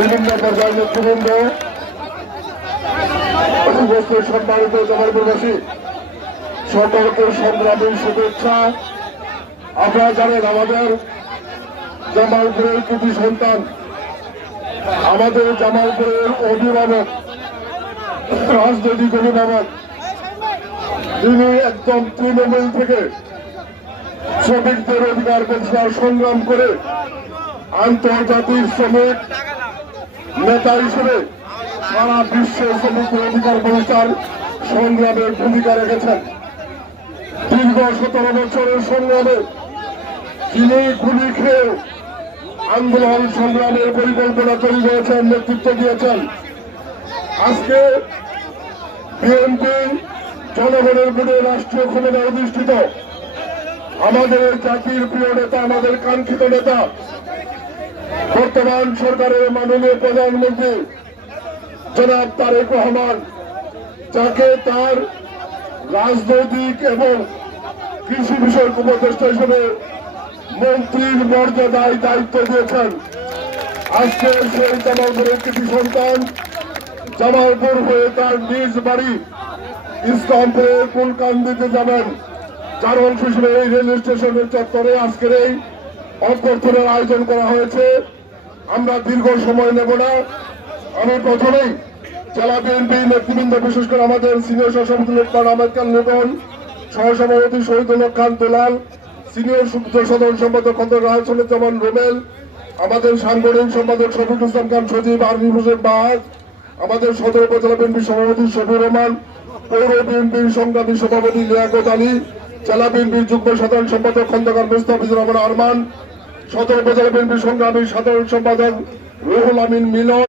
বিভিন্ন পর্যায়ের নেতৃবৃন্দ, সম্মানিত জামালপুরবাসী, সকলকে সংগ্রামী শুভেচ্ছা। আপনারা জানেন আমাদের জামালপুরের কৃতি সন্তান, আমাদের জামালপুরের অভিভাবক, রাজনৈতিক অভিভাবক, তিনি একদম তৃণমূল থেকে শ্রমিকদের অধিকার প্রতিষ্ঠার সংগ্রাম করে আন্তর্জাতিক শ্রমিক নেতা হিসেবে সারা বিশ্বের শ্রমিকদের অধিকার প্রতিষ্ঠার সংগ্রামে ভূমিকা রেখেছেন। দীর্ঘ 17 বছরের সংগ্রামে তিনি গুলি খেয়ে আন্দোলন সংগ্রামের পরিকল্পনা তৈরি করেছেন, নেতৃত্ব দিয়েছেন। আজকে বিএনপি জনগণের ভোটে রাষ্ট্রীয় ক্ষমতায় অধিষ্ঠিত আমাদের জাতির প্রিয় নেতা, আমাদের কাঙ্ক্ষিত নেতা, বর্তমান সরকারের মাননীয় প্রধানমন্ত্রী জনাব তারেক রহমান, যাকে তার রাজনৈতিক এবং কৃষি বিষয়ক উপদেষ্টা হিসেবে মন্ত্রীর মর্যাদায় দায়িত্ব দিয়েছেন। আজকে সেই জামালপুরের কৃষি সন্তান জামালপুর হয়ে তার নিজ বাড়ি ইসলামপুরের কুলকান্দিতে যাবেন, যার অংশ হিসেবে এই রেল স্টেশনের চত্বরে আজকের এই অভ্যর্থনার আয়োজন করা হয়েছে। আমরা দীর্ঘ সময় নেব না। আমি প্রথমেই জেলা বিএনপি নেতৃবৃন্দ, বিশেষ করে আমাদের সিনিয়র সহসভাপতি লোকমান আহমেদ খান লিটন, সহসভাপতি শহীদুল খান দুলাল, সিনিয়র সাধারণ সম্পাদক খন্দকার রাহাতুজ্জামান রুমেল, আমাদের সাংগঠনিক সম্পাদক শফিকুল ইসলাম খান সজীব, আরিফ হোসেন বাহার, আমাদের সদর উপজেলা বিএনপি সভাপতি শফিউর রহমান, পৌর বিএনপির সংগ্রামী সভাপতি লিয়াকত আলী, জেলা বিএনপির যুগ্ম সাধারণ সম্পাদক খন্দকার মুস্তাফিজুর রহমান আরমান, সদর উপজেলা বিএনপির সংগ্রামী সাধারণ সম্পাদক রুহুল আমিন মিলন।